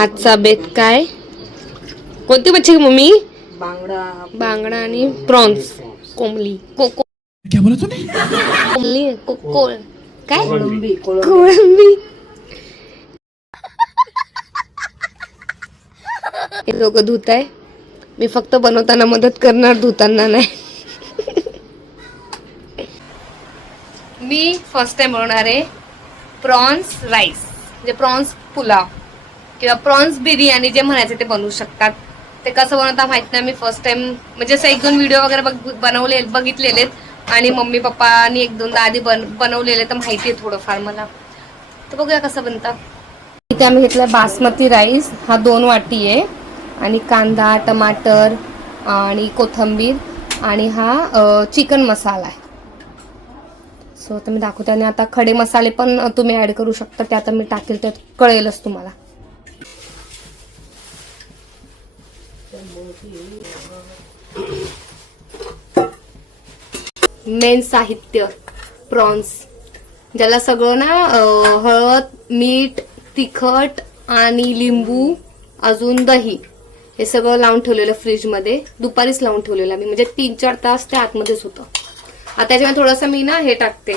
आजचा बेत काय? कोणती मच्छी मम्मी? बांगडा. बांगडा आणि प्रॉन्स. कोंबली. क्या बोला तूने? कोंबली. काय? कोळंबी. कोळंबी. हे लोक धुत आहे. मी फक्त बनवताना मदत करणार, धुताना नाही. मी फर्स्ट टाइम बनवणार आहे प्रॉन्स राईस, म्हणजे प्रॉन्स पुलाव किंवा प्रॉन्स बिर्याणी जे म्हणायचे ते बनवू शकतात. ते कसं बनवता माहित नाही. मी फर्स्ट टाइम म्हणजे असं 1-2 व्हिडिओ वगैरे बघितलेले आणि मम्मी पप्पानी 1-2दा आधी बनवलेले, तर माहिती आहे थोडंफार मला. तर बघूया कसं बनतं. इथे आम्ही घेतला बासमती राईस, हा 2 वाटी आहे, आणि कांदा, टमाटर आणि कोथिंबीर, आणि हा चिकन मसाला आहे. सो आता मी दाखवते. आणि आता खडे मसाले पण तुम्ही ऍड करू शकता, ते आता मी टाकेल त्यात कळेलच तुम्हाला. मेन साहित्य प्रॉन्स, ज्याला सगळं ना हळद, मीठ, तिखट आणि लिंबू, अजून दही, हे सगळं लावून ठेवलेलं फ्रीजमध्ये. दुपारीच लावून ठेवलेलं मी, म्हणजे 3-4 तास ते आतमध्येच होतं. आता त्याच्यामध्ये थोडंसं मी ना हे टाकते,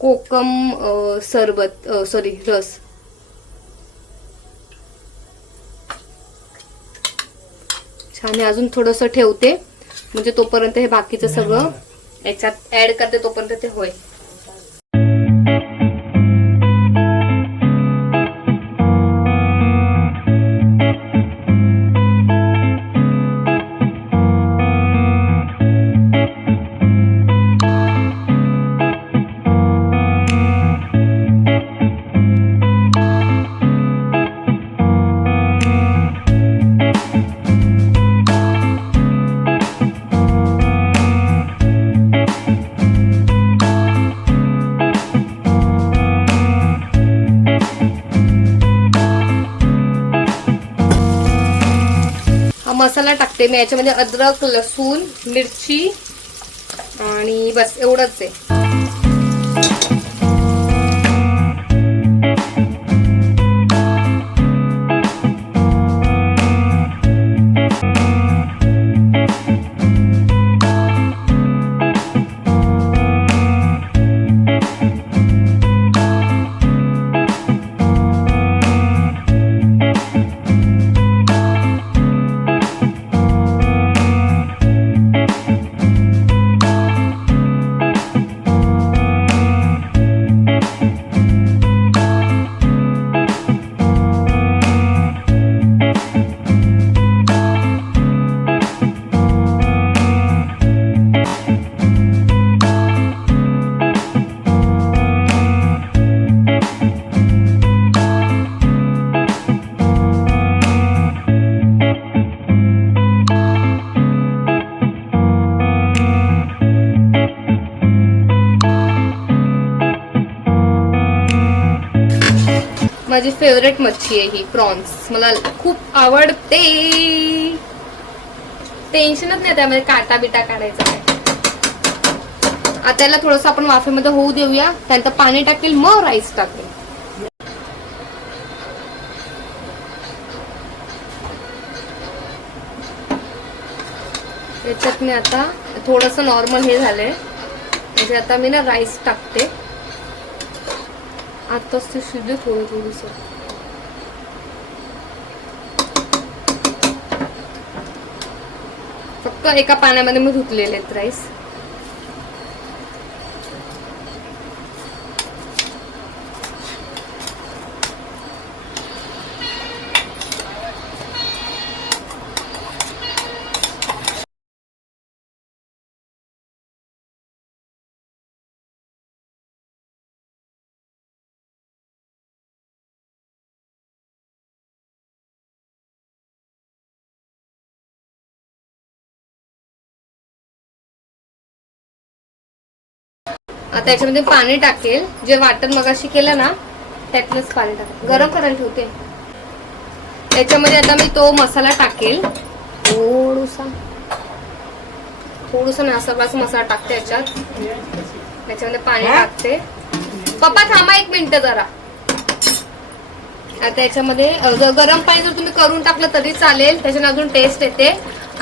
कोकम सरबत, रस. छान आहे. अजून थोडंसं ठेवते, म्हणजे तोपर्यंत हे बाकीचं सगळं याच्यात ऍड करते, तोपर्यंत ते होय. मसाला टाकते मी याच्यामध्ये, अद्रक, लसूण, मिरची आणि बस एवढंच आहे. माझी फेवरेट मच्छी आहे ही प्रॉन्स, मला खूप आवडते. टेन्शनच नाही त्यामध्ये काटा बिटा काढायचा. आता त्याला थोडंसं आपण वाफेमध्ये होऊ देऊया, त्यानंतर पाणी टाकेल, मग राईस टाकेल. याच्यात मी आता थोडंसं नॉर्मल हे झालंय, म्हणजे आता मी ना राईस टाकते. आताच ते शिजले थोडंसं. फक्त एका पाण्यामध्ये मी धुतलेले आहेत राईस. आता याच्यामध्ये पाणी टाकेल, जे वाटण मगाशी केलं ना त्यातलंच पाणी टाकेल. गरम करायला ठेवते. याच्यामध्ये आता मी तो मसाला टाकेल, थोडूसा ना सगळाच मसाला टाकते याच्यात. याच्यामध्ये पाणी टाकते. पप्पा थांबा 1 मिनिट जरा. आता याच्यामध्ये गरम पाणी जर तुम्ही करून टाकलं तरी चालेल, त्याच्याने अजून टेस्ट येते.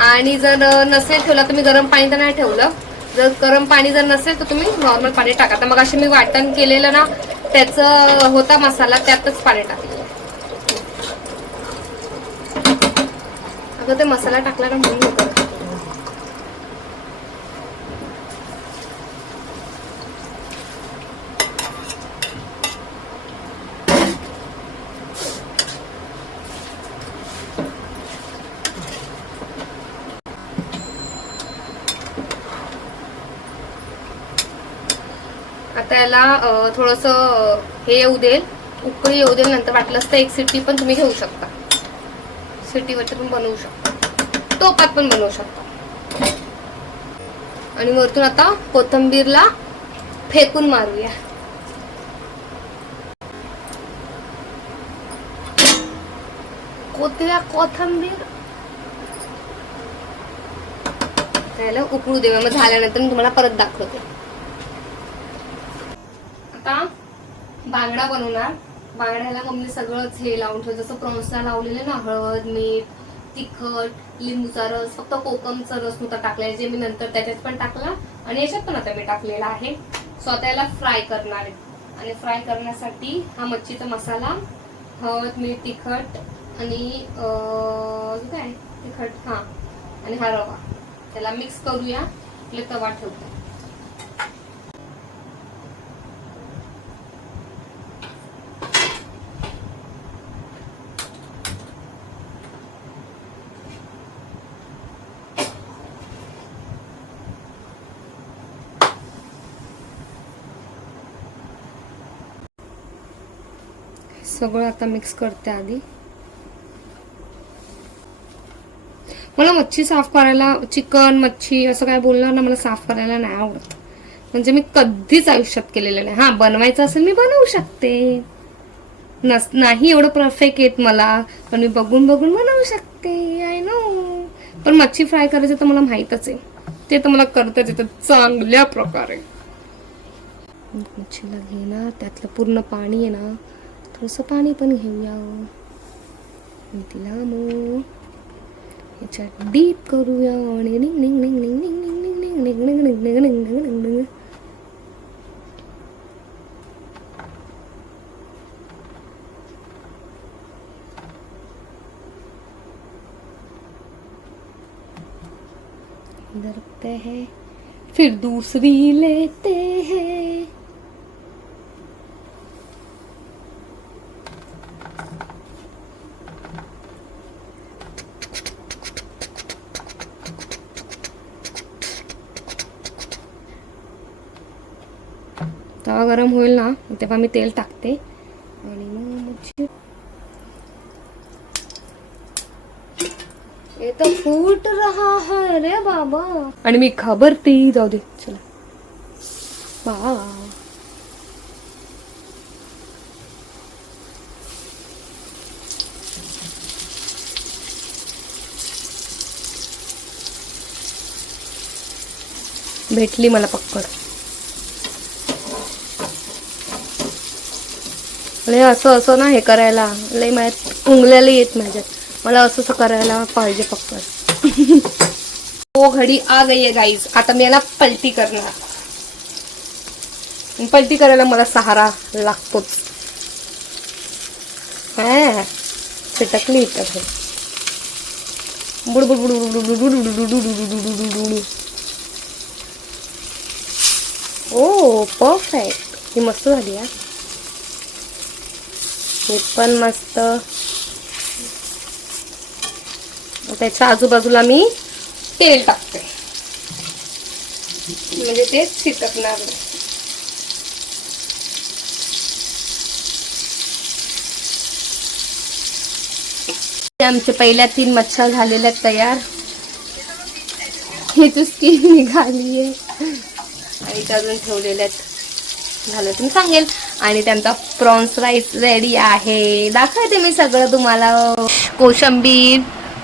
आणि जर नसेल ठेवला तुम्ही गरम पाणी तर नाही ठेवलं, जर गरम पाणी जर नसेल तर तुम्ही नॉर्मल पाणी टाका. तर मग अशी मी वाटण केलेलं ना त्याचं होता मसाला, त्यातच पाणी टाकलं. अगं ते मसाला टाकला ना म्हणून होतं. आता याला थोडंसं हे येऊ देईल, उकळी येऊ देईल. नंतर वाटलंच तर एक सिटी पण तुम्ही घेऊ शकता, सिटीवरती पण बनवू शकता, टोपात पण बनवू शकता. आणि वरतून आता कोथिंबीरला फेकून मारूया. कोथिंबीर त्याला उकळू देऊया. मग झाल्यानंतर मी तुम्हाला परत दाखवते. आता बांगडा बनवणार. बांगड्याला मम्मी सगळंच हे लावून ठेवलं, जसं प्रॉन्सला लावलेले ना, हळद, मीठ, तिखट, लिंबूचा रस, फक्त कोकमचा रस नव्हता टाकलाय, जे मी नंतर त्याच्यात पण टाकला आणि याच्यात पण आता मी टाकलेला आहे. सो आता याला फ्राय करणार आहे. आणि फ्राय करण्यासाठी हा मच्छीचा मसाला, हळद, मीठ, तिखट आणि काय तिखट हा आणि हा रवा, त्याला मिक्स करूया. आपले तवा ठेवतो. सगळं आता मिक्स करते आधी. मला मच्छी साफ करायला, चिकन मच्छी असं काय बोलणार ना, मला साफ करायला नाही आवडत. म्हणजे मी कधीच आयुष्यात केलेलं नाही. हा बनवायचं असेल मी बनवू शकते, नाही एवढं परफेक्ट येत मला, पण मी बघून बघून बनवू शकते. I know. पण मच्छी फ्राय करायचं तर मला माहीतच आहे, ते तर मला करताच येतं चांगल्या प्रकारे. मच्छीला घेणार, त्यातलं पूर्ण पाणी आहे ना, थोडंसं पाणी पण घेऊया. तिला मग ह्याच्यात डीप करूया. रखते हैं फिर दूसरी लेते हैं. तवा गरम होईल ना तेव्हा मी तेल टाकते आणि मग ये तो फूट रहा है रे बाबा. आणि मी घाबरते. जाऊ दे चला. भेटली मला पक्कड. असं असं ना हे करायला लय माझ्यात उंगल्याला येत माझ्यात. मला असं करायला पाहिजे पक्कड. वो घडी आ गई है गाइस. आता मी याला पलटी करणार. पलटी करायला मला सहारा लागतोच. हा चिटकली इथं. ओ परफेक्ट. ही मस्त झाली यार. हे पण मस्त. त्याच्या आजूबाजूला मी तेल टाकते म्हणजे ते चिटकणार नाही. आमचे पहिल्या 3 मच्छ्या झालेल्या तयार. ह्याची स्किन निघाली आहे आणि त्या अजून ठेवलेल्या झालं तुम्ही सांगेल. आणि त्यांचा प्रॉन्स राईस रेडी आहे. दाखवते मी सगळं तुम्हाला. कोशिंबीर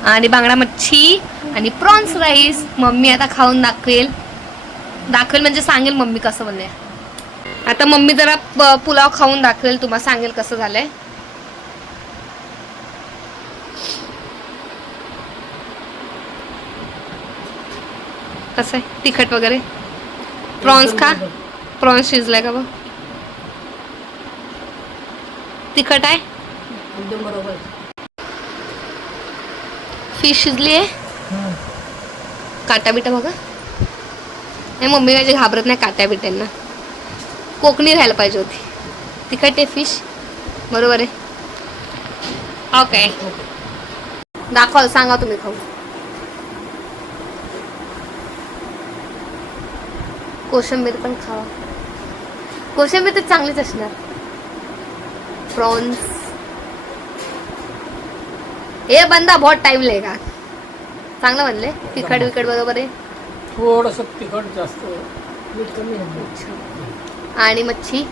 आणि बांगडा मच्छी आणि प्रॉन्स राईस. मम्मी आता खाऊन दाखवेल म्हणजे सांगेल मम्मी कसं बनलंय. आता मम्मी जरा पुलाव खाऊन दाखवेल, तुम्हाला सांगेल कसं झालंय. कसं आहे तिखट वगैरे? प्रॉन्स का? प्रॉन्स शिजलाय का बघ. तिखट आहे? एकदम बरोबर. फिश शिजली आहे? काटा बिटा बघा. नाही मम्मी माझी घाबरत नाही काट्या बिट्यांना. कोकणी राहायला पाहिजे होती. तिखट आहे फिश बरोबर आहे. ओके दाखवा सांगा तुम्ही खाऊ. कोशिंबीर पण खावा. कोशिंबीर तर चांगलीच असणार. प्रॉन्स हे बंदा बहुत टाइम लेगा. चांगलं बनले तिखट विकट बरोबर आहे. थोडस तिखट जास्त मीठ कमी आहे. अच्छा. आणि मच्छी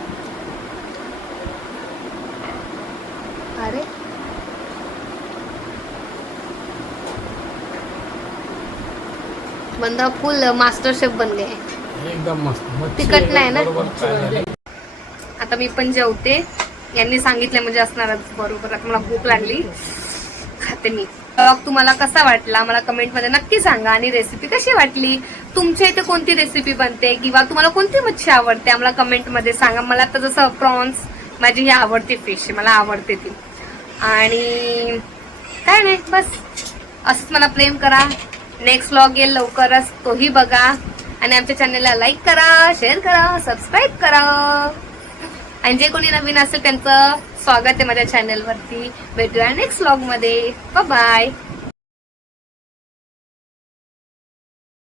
अरे बंदा फुल मास्टर शेफ बन गए. एकदम मस्त. तिखट नाही ना? बरोबर. आता मी पण जेवते. यांनी सांगितलं म्हणजे असणारच बरोबर. आता मला भूक लागली खाते मी. ब्लॉग तुम्हाला कसा वाटला मला कमेंट मध्ये नक्की सांगा. आणि रेसिपी कशी वाटली, तुमच्या इथे कोणती रेसिपी बनते किंवा तुम्हाला कोणती मच्छी आवडते आम्हाला कमेंट मध्ये सांगा. मला तर जसं प्रॉन्स माझी ही आवडती फिश मला आवडते ती. आणि काय नाही बस असंच मला प्रेम करा. नेक्स्ट व्लॉग येईल लवकरच तोही बघा. आणि आमच्या चॅनलला लाईक करा, शेअर करा, सबस्क्राईब करा. आणि जे कोणी नवीन असेल त्यांचं स्वागत आहे माझ्या चॅनलवरती. भेटूया नेक्स्ट व्लॉग मध्ये. बाय.